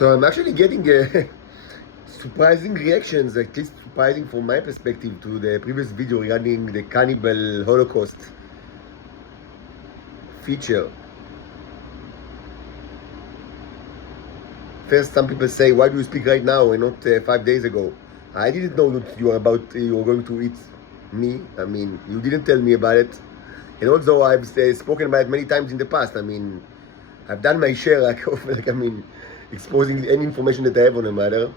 So I'm actually getting surprising reactions, at least surprising from my perspective, to the previous video regarding the cannibal Holocaust feature. First, some people say, "Why do you speak right now and not 5 days ago?" I didn't know that you were going to eat me. I mean, you didn't tell me about it. And also, I've spoken about it many times in the past. I mean, I've done my share, exposing any information that I have on a matter.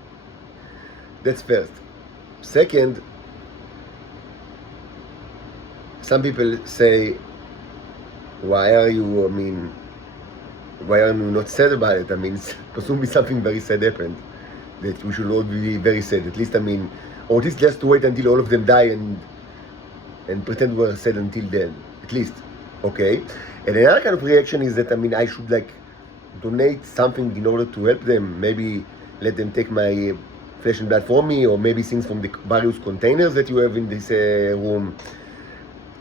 That's first. Second, some people say, why are you not sad about it? I mean, presumably something very sad happened, that we should all be very sad. At least, or at least just wait until all of them die and pretend we're sad until then. At least, okay? And another kind of reaction is that, I should donate something in order to help them. Maybe let them take my flesh and blood for me, or maybe things from the various containers that you have in this room.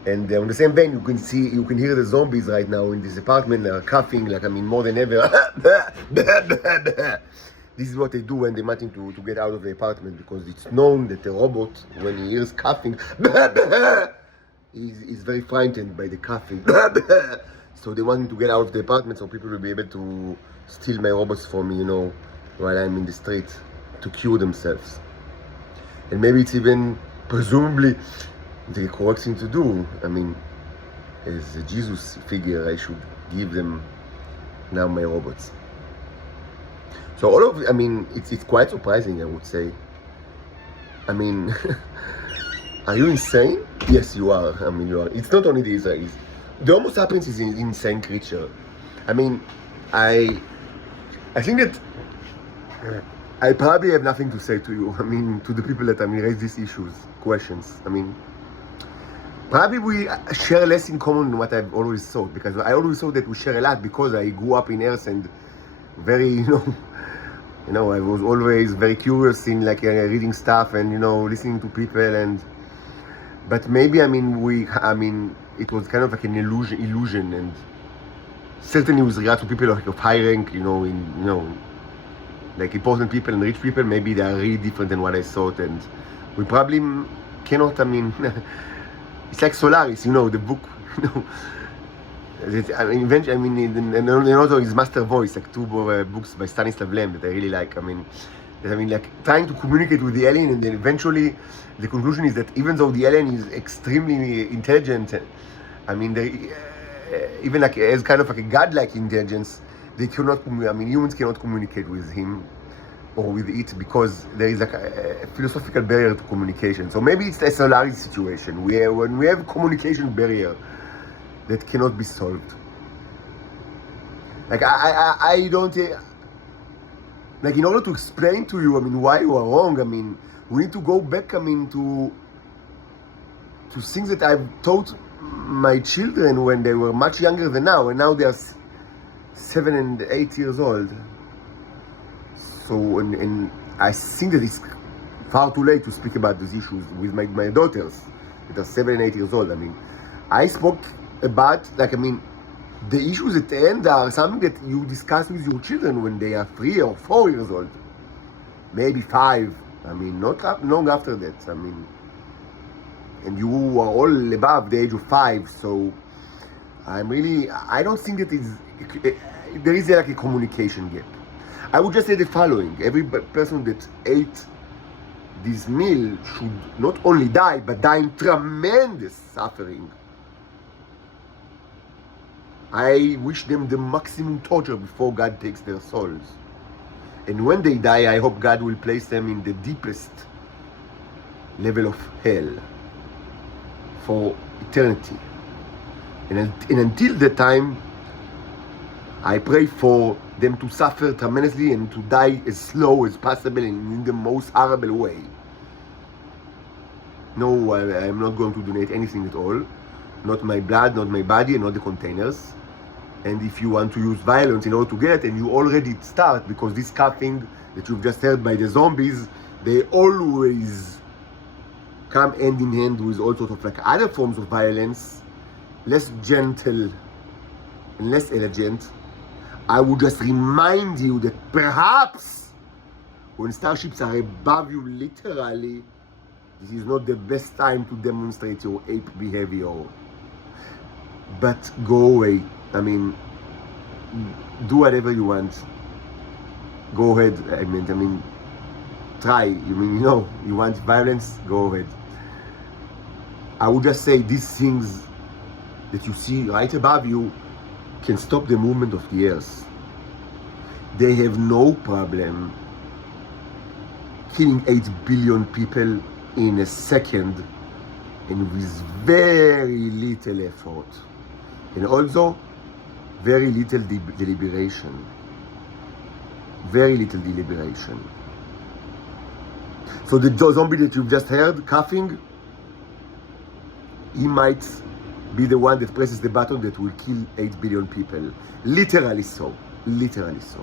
And on the same vein, you can hear the zombies right now in this apartment. They're coughing more than ever. This is what they do when they're wanting to get out of the apartment, because it's known that the robot, when he hears coughing, is very frightened by the coughing. So they want me to get out of the apartment so people will be able to steal my robots from me, while I'm in the street, to cure themselves. And maybe it's even, presumably, the correct thing to do. As a Jesus figure, I should give them now my robots. So all of it's quite surprising, I would say. Are you insane? Yes, you are. You are. It's not only the Israelis. The Homo sapiens is an insane creature. I think that I probably have nothing to say to you. To the people that raise these questions. Probably we share less in common than what I've always thought, because I always thought that we share a lot, because I grew up in Earth and very, I was always very curious in reading stuff and listening to people, but maybe it was kind of an illusion, and certainly with regard to people of high rank, important people and rich people, maybe they are really different than what I thought, and we probably cannot. It's like Solaris, the book, eventually, and also his master voice, two books by Stanislav Lem that I really like. Trying to communicate with the alien, and then eventually the conclusion is that even though the alien is extremely intelligent, even as kind of a godlike intelligence, they cannot. Humans cannot communicate with him or with it, because there is a philosophical barrier to communication. So maybe it's a Solaris situation when we have a communication barrier that cannot be solved. I don't. In order to explain to you, why you are wrong, we need to go back, to things that I've taught my children when they were much younger than now, and now they are 7 and 8 years old. So, and I think that it's far too late to speak about these issues with my daughters that are 7 and 8 years old. I spoke about, the issues at the end are something that you discuss with your children when they are 3 or 4 years old. Maybe 5. Not long after that. And you are all above the age of 5, so I don't think that there is a communication gap. I would just say the following: every person that ate this meal should not only die, but die in tremendous suffering. I wish them the maximum torture before God takes their souls. And when they die, I hope God will place them in the deepest level of hell for eternity. And until that time, I pray for them to suffer tremendously and to die as slow as possible and in the most horrible way. No, I'm not going to donate anything at all. Not my blood, not my body, and not the containers. And if you want to use violence in order to get it, and you already start, because this coughing that you've just heard by the zombies, they always come hand in hand with all sorts of other forms of violence, less gentle and less elegant. I would just remind you that perhaps when starships are above you, literally, this is not the best time to demonstrate your ape behavior. But go away. I mean, do whatever you want. Go ahead. I mean, try. You want violence? Go ahead. I would just say these things that you see right above you can stop the movement of the earth. They have no problem killing 8 billion people in a second and with very little effort. And also, very little deliberation. Very little deliberation. So the zombie that you've just heard coughing, he might be the one that presses the button that will kill 8 billion people. Literally so. Literally so.